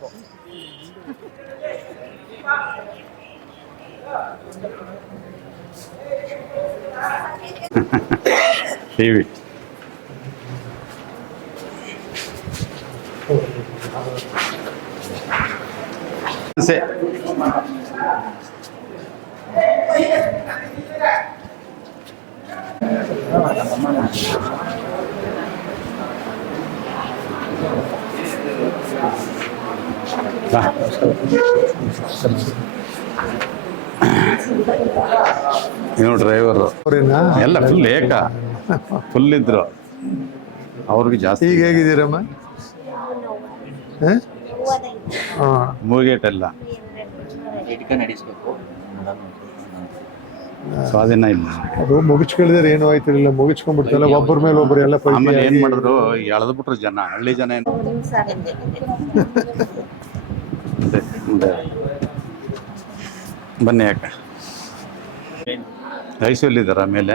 こう。デイビッド。先生。ಇವ್ನು driver ಅವ್ರೇನಾ? ಎಲ್ಲ full ಏಕ. Full ಇದ್ರು. ಅವ್ರಿಗೆ ಜಾಸ್ತಿ ಈಗ ಹೇಗಿದ್ದೀರಮ್ಮ. ಮೂಗೇಟ್ ಎಲ್ಲ. ಸ್ವಾಧೀನ ಇಲ್ಲ. ಅದು ಮುಗಿಸ್ಕೊಳ್ದಿರ ಏನೂ ಆಯ್ತಿರಲಿಲ್ಲ. ಮುಗಿಸ್ಕೊಂಡ್ಬಿಡ್ತಲ್ಲ. ಒಬ್ಬರ ಮೇಲೆ ಒಬ್ಬರು ಎಲ್ಲ ಆಮೇಲೆ ಏನ್ ಮಾಡಿದ್ರು? ಎಳೆದ್ಬಿಟ್ರು ಜನ. ಹಳ್ಳಿ ಜನ ಏನು ಬನ್ನಿ ಯಾಕೆ ಐಸೂಲಿದ್ದಾರ ಮೇಲೆ?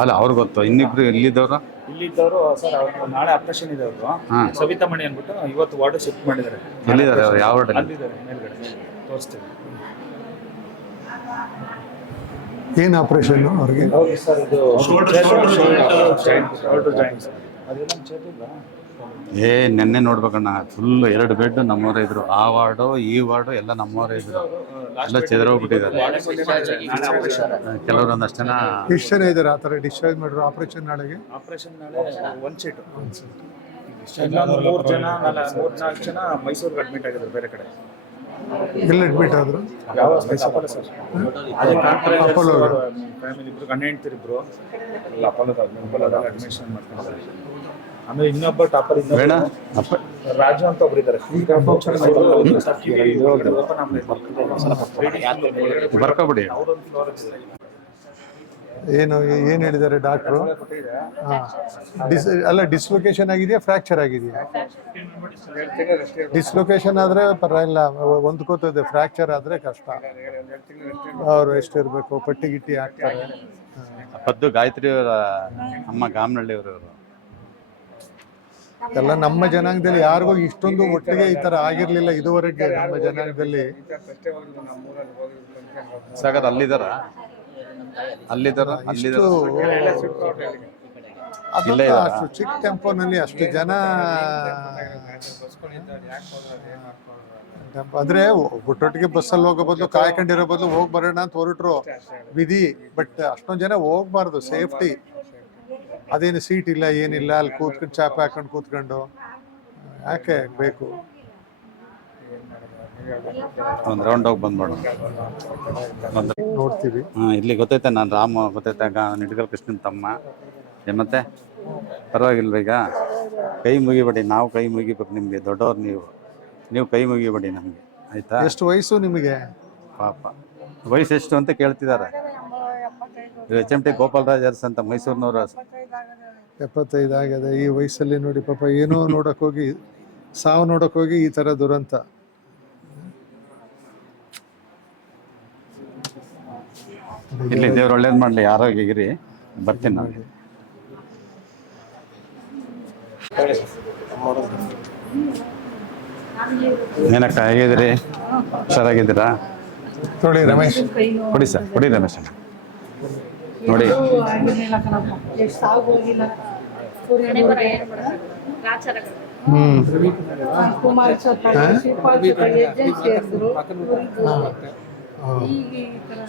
ಅಲ್ಲ ಅವ್ರಿಗೆ ಗೊತ್ತು. ಇನ್ನಿಬ್ರು ಎಲ್ಲಿದ್ದವರು? ಇಲ್ಲಿದ್ದವರು ಸರ್ ಅವ್ರು ನಾಳೆ ಆಪರೇಷನ್ ಇದೆ ಅವರು. ಹಾ. ಸವಿತಾ ಮಣಿ ಅಂದ್ಬಿಟ್ಟು ಇವತ್ತು ವಾರ್ಡ್ ಶಿಫ್ಟ್ ಮಾಡಿದ್ದಾರೆ. ಎಲ್ಲಿದ್ದಾರೆ ಅವ್ರು? ಯಾವ ವಾರ್ಡಲ್ಲಿ? ಅಲ್ಲಿದ್ದಾರೆ ಮೇಲ್ಗಡೆ ತೋರಿಸ್ತೀವಿ ಏನು ಆಪರೇಷನ್ ಅವ್ರಿಗೆ? ಹೌದು ಸರ್ ಇದು ಶೋಲ್ಡರ್ ಜಾಯಿಂಟ್ ಸರ್ ಅದೆಲ್ಲ ಚೇರ್ ಇಲ್ಲ ಏ ನೆನ್ನೆ ನೋಡ್ಬೇಕಣ್ಣ ಫುಲ್ ಎರಡು ಬೆಡ್ ನಮ್ಮವರೇ ಇದ್ರು. ಆ ವಾರ್ಡು ಈ ವಾರ್ಡು ಎಲ್ಲ ನಮ್ಮವರೇ ಇದ್ರು. ಎಲ್ಲ ಚೆದರೋಗ್ಬಿಟ್ಟಿದ್ದಾರೆ. ಕೆಲವರೊಂದಷ್ಟು ಜನ ಎಷ್ಟು ಜನ ಇದ್ದಾರೆ ಆ ಥರ ಡಿಸ್ಚಾರ್ಜ್ ಮಾಡಿದ್ರು ಆಪರೇಷನ್ ನಾಳೆಗೆ? ಆಪರೇಷನ್ ನಾಳೆ ಒನ್ ಸೀಟ್ ಇನ್ನೊಂದು ಮೂರು ಜನ ಮೂರು ನಾಲ್ಕು ಜನ ಮೈಸೂರಿಗೆ ಅಡ್ಮಿಟ್ ಆಗಿದ್ರು ಬೇರೆ ಕಡೆ. ಎಲ್ಲಿ ಅಡ್ಮಿಟ್ ಆದ್ರು? ಯಾವ ಅಪೋಲೋ ಸರ್ ಅದೇ ಅಪೋಲೋ. ಫ್ಯಾಮಿಲಿ ಇಬ್ರು ಗಂಡ ಹೆಂಡ್ತಿರಿಬ್ರು. ಅಪೋಲೋದಾಗ ಅಪೋಲೋದಾಗ ಅಡ್ಮಿಷನ್ ಮಾಡ್ತಾರೆ ಆಮೇಲೆ ಇನ್ನೊಬ್ಬ ಟಾಪರ್ ಬೇಡ ಅಪ್ಪ. ರಾಜು ಅಂತ ಒಬ್ರು ಇದ್ದಾರೆ. ಬರ್ಕೊಬಿಡಿ ಏನು ಏನ್ ಹೇಳಿದ್ದಾರೆ ಡಾಕ್ಟ್ರು ಡಿಸ್ ಅಲ್ಲ ಡಿಸ್ಲೊಕೇಶನ್ ಆಗಿದೆಯಾ ಫ್ರಾಕ್ಚರ್ ಆಗಿದೆಯಾ? ಡಿಸ್ಲೊಕೇಶನ್ ಆದ್ರೆ ಪರವಾಗಿಲ್ಲ ಹೊಂದ್ಕೋತದೆ ಫ್ರಾಕ್ಚರ್ ಆದ್ರೆ ಕಷ್ಟ. ಅವ್ರು ಎಷ್ಟಿರಬೇಕು ಪಟ್ಟಿ ಗಿಟ್ಟಿ ಹಾಕ್ತಾರೆ. ಪದ್ದು ಗಾಯತ್ರಿ ಅವರ ಅಮ್ಮ ಗಾಮನಹಳ್ಳಿ ಅವರು ಎಲ್ಲ ನಮ್ಮ ಜನಾಂಗದಲ್ಲಿ ಯಾರಿಗೂ ಇಷ್ಟೊಂದು ಒಟ್ಟಿಗೆ ಈ ತರ ಆಗಿರ್ಲಿಲ್ಲ ಇದುವರೆಗೆ ನಮ್ಮ ಜನಾಂಗದಲ್ಲಿ. ಸಾಗರ್ ಅಲ್ಲಿದಾರ? ಅಲ್ಲಿದಾರ? ಅಲ್ಲಿದಾರ? ಅಷ್ಟು ಚಿಕ್ಕ ಟೆಂಪೋನಲ್ಲಿ ಅಷ್ಟು ಜನ ಅಂದ್ರೆ ಅಂದ್ರೆ ಒಟ್ಟೊಟ್ಟಿಗೆ ಬಸ್ಸಲ್ಲಿ ಹೋಗೋ ಬದಲು ಕಾಯ್ಕೊಂಡಿರೋ ಬದಲು ಹೋಗ್ಬರೋಣ ಅಂತ ಹೊರಟ್ರು. ವಿಧಿ ಬಟ್ ಅಷ್ಟೊಂದು ಜನ ಹೋಗ್ಬಾರ್ದು ಸೇಫ್ಟಿ ಅದೇನು ಸೀಟ್ ಇಲ್ಲ ಏನಿಲ್ಲ ಅಲ್ಲಿ ಕೂತ್ಕೊಂಡು ಚಾಪೆ ಹಾಕೊಂಡು ಕೂತ್ಕೊಂಡು. ಯಾಕೆ ಬೇಕು? ಒಂದು ರೌಂಡ್ ಹೋಗಿ ಬಂದ್ಬಿಡೋಣ ಬಂದ್ರೆ ನೋಡ್ತೀವಿ. ಹಾಂ ಇಲ್ಲಿ ಗೊತ್ತೈತೆ ನಾನು ರಾಮ ಗೊತ್ತೈತೆ ಗಾ ನಿಡ್ಗಲ್ ಕೃಷ್ಣನ್ ತಮ್ಮ. ಏ ಮತ್ತೆ? ಪರವಾಗಿಲ್ವ ಈಗ? ಕೈ ಮುಗಿಬೇಡಿ ನಾವು ಕೈ ಮುಗಿಬೇಕು ನಿಮಗೆ ದೊಡ್ಡವ್ರು ನೀವು. ನೀವು ಕೈ ಮುಗಿಬೇಡಿ ನಮಗೆ ಆಯ್ತಾ? ಎಷ್ಟು ವಯಸ್ಸು ನಿಮಗೆ? ಪಾಪ. ವಯಸ್ಸು ಎಷ್ಟು ಅಂತ ಕೇಳ್ತಿದ್ದಾರೆ H M T Gopalraj Aras ಅಂತ ಮೈಸೂರಿನವರು ಎಪ್ಪತ್ತೈದು ಆಗಿದೆ ಈ ವಯಸ್ಸಲ್ಲಿ ನೋಡಿ ಪಾಪ ಏನೋ ನೋಡಕ್ ಹೋಗಿ ಸಾವು ನೋಡಕ್ ಹೋಗಿ ಈ ತರ ದುರಂತ. ಇಲ್ಲಿ ದೇವ್ರು ಒಳ್ಳೇದು ಮಾಡಲಿ ಆರೋಗ್ಯಗಿರಿ ಬರ್ತೀನಿ ನಾನು. ಏನಕ್ಕ ಹೇಗಿದ್ರಿ? ಹುಷಾರಾಗಿದ್ದೀರಾ? ನೋಡಿ ರಮೇಶ್. ಕೊಡಿ ಸರ್ ಕೊಡಿ ರಮೇಶ್ ಅಣ್ಣ. ನೋಡಿ. ಹ್ಮ್. ಥರ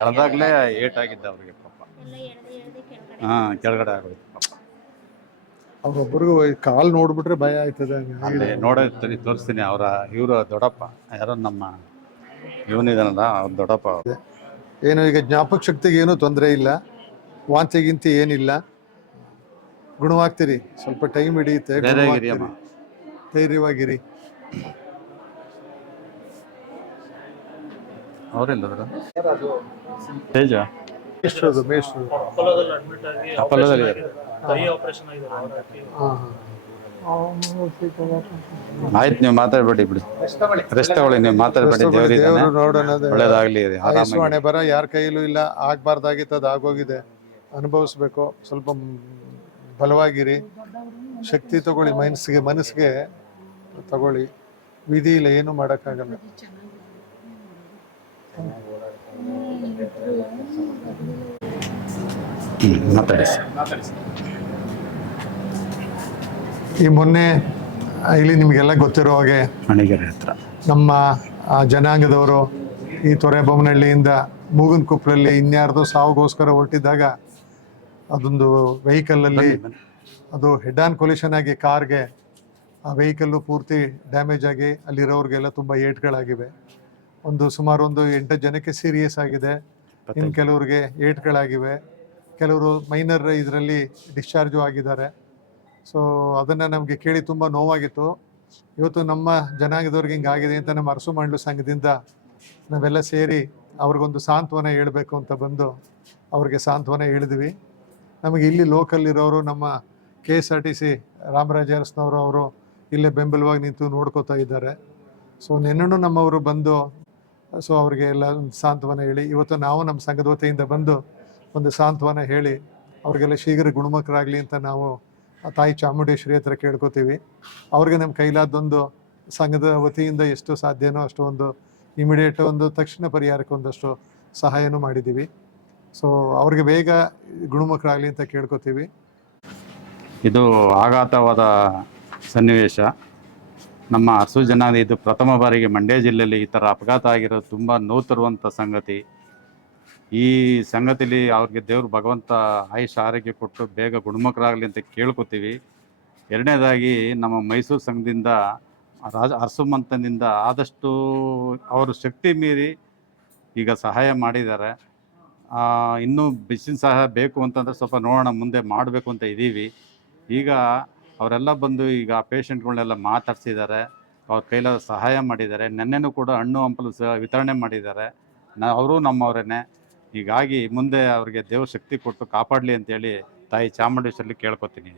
ಕಳೆದಾಗ್ಲೇ ಏಟ್ ಆಗಿದ್ದ ಅವ್ರಿಗೆ ಪಾಪ. ಹಾ ಕೆಳಗಡೆ ಆಗೋಯ್ತು ಪಾಪ. ಅವ್ರೊಬ್ರಿಗೂ ಕಾಲ್ ನೋಡ್ಬಿಟ್ರೆ ಭಯ ಆಯ್ತದೆ. ಅಲ್ಲಿ ನೋಡೋದು ತೋರಿಸ್ತೀನಿ ಅವರ ಇವರು ದೊಡ್ಡಪ್ಪ ಯಾರೋ ನಮ್ಮ ಇವನಿದಾನಲ್ಲ ಅವ್ರ ದೊಡ್ಡಪ್ಪ ಅವ್ರು. ಏನು ಈಗ ಜ್ಞಾಪಕ ಶಕ್ತಿಗೆ ಏನೂ ತೊಂದರೆ ಇಲ್ಲ ವಾಂತಿ ಗಿಂತಿ ಏನಿಲ್ಲ. ಗುಣವಾಗ್ತೀರಿ ಸ್ವಲ್ಪ ಟೈಮ್ ಹಿಡಿಯುತ್ತೆ ಧೈರ್ಯಗಿರಿ ಅಮ್ಮ. ಗುಣವಾಗ್ತೀರಿ. ಧೈರ್ಯವಾಗಿರಿ. ಅವರೆಲ್ಲದ್ರು ತೇಜ? ಮೇಷ್ಟ್ರದು ಮೇಷ್ಟ್ರು ಅಪೋಲೋದಲ್ಲಿ ಅಡ್ಮಿಟ್ ಆಗಿ ಅಪೋಲೋದಲ್ಲಿ ಇದ್ದಾರೆ. ಕೈ ಆಪರೇಷನ್ ಆಗಿದೆ ಅವ್ರಿಗೆ. ಆಯ್ತು ನೀವು ಮಾತಾಡ್ಬೇಡಿ ಬಿಡಿ. ರೆಸ್ಟ್ ತಗೊಳ್ಳಿ ನೀವು ಮಾತಾಡ್ಬೇಡಿ ದೇವರಿದ್ದಾನೆ ದೇವರು ನೋಡೋಣ ಒಳ್ಳೇದಾಗ್ಲಿ ಆರಾಮಾಗಿ. ಬರ ಯಾರ ಕೈಯಲ್ಲೂ ಇಲ್ಲ ಆಗ್ಬಾರ್ದಾಗಿತ್ತು ಅದು ಆಗೋಗಿದೆ. ಅನುಭವಿಸ್ಬೇಕು ಸ್ವಲ್ಪ ಬಲವಾಗಿರಿ. ಶಕ್ತಿ ತಗೊಳ್ಳಿ ಮನಸ್ಸಿಗೆ ಮನಸ್ಸಿಗೆ ತಗೊಳ್ಳಿ. ವಿಧಿ ಇಲ್ಲ ಏನು ಮಾಡೋಕ್ಕಾಗಲ್ಲ. ಮಾತಾಡಿ. ಈ ಮೊನ್ನೆ ಇಲ್ಲಿ ನಿಮಗೆಲ್ಲ ಗೊತ್ತಿರೋ ಹಾಗೆ ಹತ್ರ. ನಮ್ಮ ಜನಾಂಗದವರು ಈ ತೊರೆಬೊಮ್ಮನಹಳ್ಳಿಯಿಂದ ಮೂಗನ್ ಕುಪ್ರಲ್ಲಿ ಇನ್ಯಾರ್ದೋ ಸಾವುಗೋಸ್ಕರ ಹೊರಟಿದ್ದಾಗ ಅದೊಂದು ವೆಹಿಕಲಲ್ಲಿ ಅದು ಹೆಡ್ ಆನ್ ಕೊಲಿಷನ್ ಆಗಿ ಕಾರ್ಗೆ ಆ ವೆಹಿಕಲ್ಲು ಪೂರ್ತಿ ಡ್ಯಾಮೇಜ್ ಆಗಿ ಅಲ್ಲಿರೋರಿಗೆಲ್ಲ ತುಂಬ ಏಟ್ಗಳಾಗಿವೆ. ಒಂದು ಸುಮಾರು ಒಂದು ಎಂಟು ಜನಕ್ಕೆ ಸೀರಿಯಸ್ ಆಗಿದೆ. ಇನ್ನು ಕೆಲವ್ರಿಗೆ ಏಟ್ಗಳಾಗಿವೆ. ಕೆಲವರು ಮೈನರ್ ಇದರಲ್ಲಿ ಡಿಸ್ಚಾರ್ಜು ಆಗಿದ್ದಾರೆ. ಸೊ ಅದನ್ನು ನಮಗೆ ಕೇಳಿ ತುಂಬ ನೋವಾಗಿತ್ತು. ಇವತ್ತು ನಮ್ಮ ಜನಾಂಗದವ್ರಿಗೆ ಹಿಂಗಾಗಿದೆ ಅಂತ ನಮ್ಮ ಅರಸು ಮಂಡ್ಲು ಸಂಘದಿಂದ ನಾವೆಲ್ಲ ಸೇರಿ ಅವ್ರಿಗೊಂದು ಸಾಂತ್ವನ ಹೇಳಬೇಕು ಅಂತ ಬಂದು ಅವ್ರಿಗೆ ಸಾಂತ್ವನ ಹೇಳಿದ್ವಿ. ನಮಗೆ ಇಲ್ಲಿ ಲೋಕಲ್ ಇರೋರು ನಮ್ಮ K S R T C Ramaraja ಅರಸ್ನವರು ಅವರು ಇಲ್ಲೇ ಬೆಂಬಲವಾಗಿ ನಿಂತು ನೋಡ್ಕೋತಾ ಇದ್ದಾರೆ. ಸೊ ನಿನ್ನೂ ನಮ್ಮವರು ಬಂದು ಸೊ ಅವ್ರಿಗೆ ಎಲ್ಲ ಒಂದು ಸಾಂತ್ವನ ಹೇಳಿ, ಇವತ್ತು ನಾವು ನಮ್ಮ ಸಂಘದ ವತಿಯಿಂದ ಬಂದು ಒಂದು ಸಾಂತ್ವನ ಹೇಳಿ, ಅವ್ರಿಗೆಲ್ಲ ಶೀಘ್ರ ಗುಣಮುಖರಾಗಲಿ ಅಂತ ನಾವು ತಾಯಿ ಚಾಮುಂಡೇಶ್ವರಿ ಹತ್ರ ಕೇಳ್ಕೊತೀವಿ. ಅವ್ರಿಗೆ ನಮ್ಮ ಕೈಲಾದೊಂದು ಸಂಘದ ವತಿಯಿಂದ ಎಷ್ಟು ಸಾಧ್ಯನೋ ಅಷ್ಟು ಒಂದು ಇಮಿಡಿಯೇಟ್ ಒಂದು ತಕ್ಷಣ ಪರಿಹಾರಕ್ಕೆ ಒಂದಷ್ಟು ಸಹಾಯನೂ ಮಾಡಿದ್ದೀವಿ. ಸೊ ಅವ್ರಿಗೆ ಬೇಗ ಗುಣಮುಖರಾಗಲಿ ಅಂತ ಕೇಳ್ಕೊತೀವಿ. ಇದು ಆಘಾತವಾದ ಸನ್ನಿವೇಶ. ನಮ್ಮ ಹಸು ಜನ ಇದು ಪ್ರಥಮ ಬಾರಿಗೆ ಮಂಡ್ಯ ಜಿಲ್ಲೆಯಲ್ಲಿ ಈ ಥರ ಅಪಘಾತ ಆಗಿರೋದು ತುಂಬ ನೋವು ತರುವಂಥ ಸಂಗತಿ. ಈ ಸಂಗತಿಲಿ ಅವ್ರಿಗೆ ದೇವ್ರು ಭಗವಂತ ಆಯುಷ ಆರೋಗ್ಯ ಕೊಟ್ಟು ಬೇಗ ಗುಣಮುಖರಾಗಲಿ ಅಂತ ಕೇಳ್ಕೊತೀವಿ. ಎರಡನೇದಾಗಿ ನಮ್ಮ ಮೈಸೂರು ಸಂಘದಿಂದ ರಾಜ ಅರಸುಮಂತನಿಂದ ಆದಷ್ಟು ಅವರು ಶಕ್ತಿ ಮೀರಿ ಈಗ ಸಹಾಯ ಮಾಡಿದ್ದಾರೆ. ಇನ್ನೂ ಬಿಸಿನ ಸಹಾಯ ಬೇಕು ಅಂತಂದ್ರೆ ಸ್ವಲ್ಪ ನೋಡೋಣ, ಮುಂದೆ ಮಾಡಬೇಕು ಅಂತ ಇದ್ದೀವಿ ಈಗ ಅವರೆಲ್ಲ ಬಂದು ಈಗ ಪೇಷಂಟ್ಗಳನ್ನೆಲ್ಲ ಮಾತಾಡ್ಸಿದ್ದಾರೆ. ಅವ್ರ ಕೈಲಾದ ಸಹಾಯ ಮಾಡಿದ್ದಾರೆ. ನೆನ್ನೆನೂ ಕೂಡ ಹಣ್ಣು ಹಂಪಲು ಸಹ ವಿತರಣೆ ಮಾಡಿದ್ದಾರೆ. ನ, ಅವರು ನಮ್ಮವರೇನೆ. ಹೀಗಾಗಿ ಮುಂದೆ ಅವರಿಗೆ ದೇವ್ರ ಶಕ್ತಿ ಕೊಟ್ಟು ಕಾಪಾಡಲಿ ಅಂತೇಳಿ ತಾಯಿ ಚಾಮುಂಡೇಶ್ವರಲ್ಲಿ ಕೇಳ್ಕೊತೀನಿ.